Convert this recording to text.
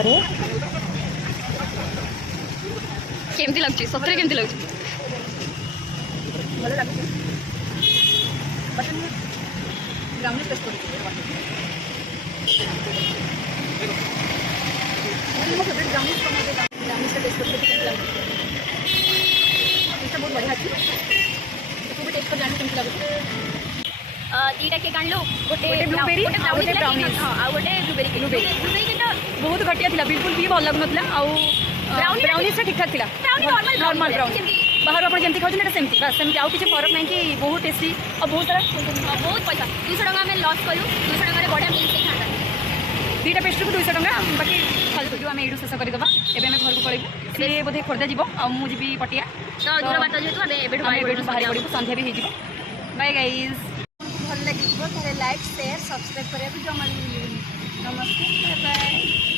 पाखरे केमती लगुच सतरे केमती लगुच भल लगे ब्राउनी टेस्ट कर मो फेवरेट ब्राउनी ब्राउनी टेस्ट करते बहुत बढ़िया अच्छी तू भी टेस्ट कर जाने केमती लगुच दीटा केक आनलु गोटे ब्लूबेरी गोटे ब्राउनी आ गोटे ब्लूबेरी केक बहुत घटिया था बिल्कुल भी भल लगुना ब्राउनी से ठीक ठाक था नॉर्मल ब्राउनी बाहर आप जमी खाते सेमती बस सेमती आउ किसी फरक नहीं कि बहुत टेस्टी और बहुत सारा बहुत पैसा 200 टका आम लॉस कलु 200 टका बढ़िया मिल था दुईटा पेस्ट को 200 टका बाकी फालतू जो आम यू शेष करदे एवं घर को पलैबू सी बोधे खोर्धा जी मुझे पटिया तो दूर बात जेहतु बाहर पड़ू सन्ध्या भी हो बाय गाइज भल लगे लाइक शेयर सब्सक्राइब करें जमा नमस्ते बाय।